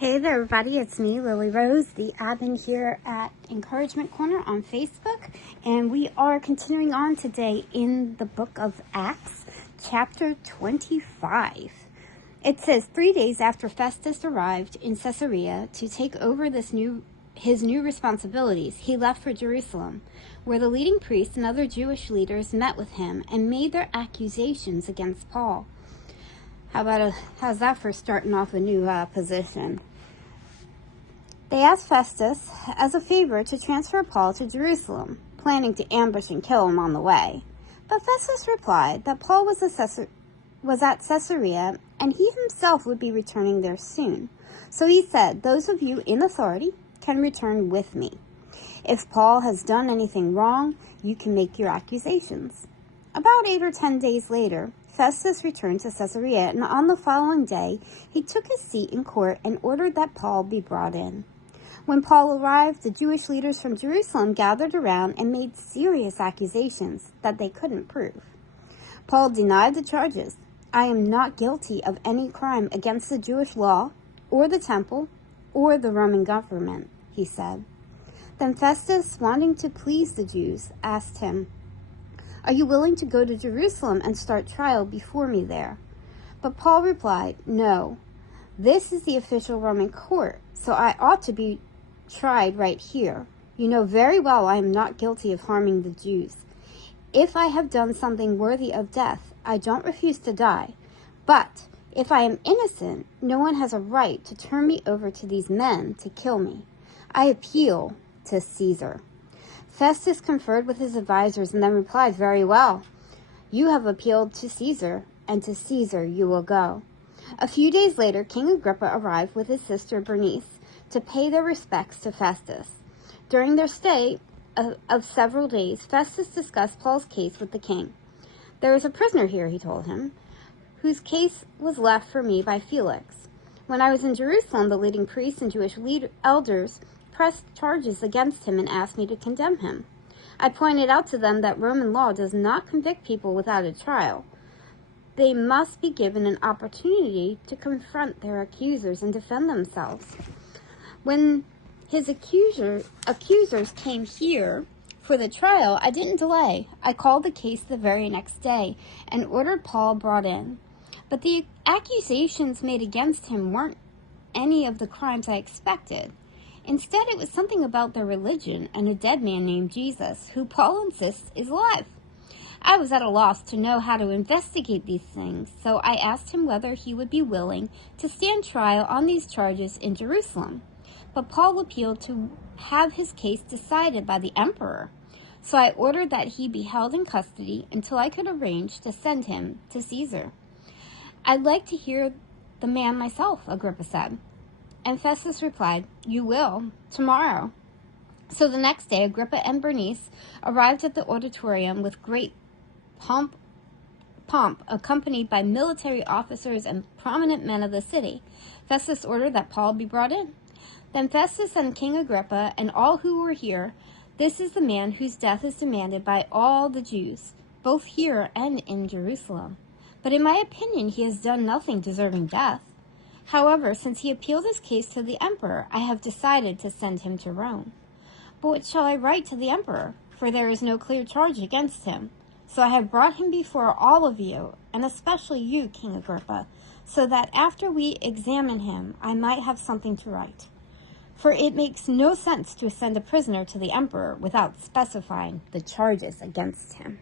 Hey there, everybody. It's me, Lily Rose, the admin here at Encouragement Corner on Facebook. And we are continuing on today in the book of Acts, chapter 25. It says, 3 days after Festus arrived in Caesarea to take over his new responsibilities, he left for Jerusalem, where the leading priests and other Jewish leaders met with him and made their accusations against Paul. How's that for starting off a new position? They asked Festus as a favor to transfer Paul to Jerusalem, planning to ambush and kill him on the way. But Festus replied that Paul was at Caesarea and he himself would be returning there soon. So he said, "Those of you in authority can return with me. If Paul has done anything wrong, you can make your accusations." About 8 or 10 days later, Festus returned to Caesarea, and on the following day, he took his seat in court and ordered that Paul be brought in. When Paul arrived, the Jewish leaders from Jerusalem gathered around and made serious accusations that they couldn't prove. Paul denied the charges. "I am not guilty of any crime against the Jewish law, or the temple, or the Roman government," he said. Then Festus, wanting to please the Jews, asked him, "Are you willing to go to Jerusalem and start trial before me there?" But Paul replied, "No, this is the official Roman court, so I ought to be tried right here. You know very well I am not guilty of harming the Jews. If I have done something worthy of death, I don't refuse to die. But if I am innocent, no one has a right to turn me over to these men to kill me. I appeal to Caesar." Festus conferred with his advisors and then replied, "Very well. You have appealed to Caesar, and to Caesar you will go." A few days later, King Agrippa arrived with his sister Bernice to pay their respects to Festus. During their stay of several days, Festus discussed Paul's case with the king. "There is a prisoner here," he told him, "whose case was left for me by Felix. When I was in Jerusalem, the leading priests and Jewish elders pressed charges against him and asked me to condemn him. I pointed out to them that Roman law does not convict people without a trial. They must be given an opportunity to confront their accusers and defend themselves. When his accusers came here for the trial, I didn't delay. I called the case the very next day and ordered Paul brought in. But the accusations made against him weren't any of the crimes I expected. Instead, it was something about their religion and a dead man named Jesus, who Paul insists is alive. I was at a loss to know how to investigate these things, so I asked him whether he would be willing to stand trial on these charges in Jerusalem. But Paul appealed to have his case decided by the emperor, so I ordered that he be held in custody until I could arrange to send him to Caesar." "I'd like to hear the man myself," Agrippa said. And Festus replied, "You will, tomorrow." So the next day, Agrippa and Bernice arrived at the auditorium with great pomp, accompanied by military officers and prominent men of the city. Festus ordered that Paul be brought in. Then Festus and King Agrippa and all who were here, "This is the man whose death is demanded by all the Jews, both here and in Jerusalem. But in my opinion, he has done nothing deserving death. However, since he appealed his case to the emperor, I have decided to send him to Rome. But what shall I write to the emperor? For there is no clear charge against him. So I have brought him before all of you, and especially you, King Agrippa, so that after we examine him, I might have something to write. For it makes no sense to send a prisoner to the emperor without specifying the charges against him."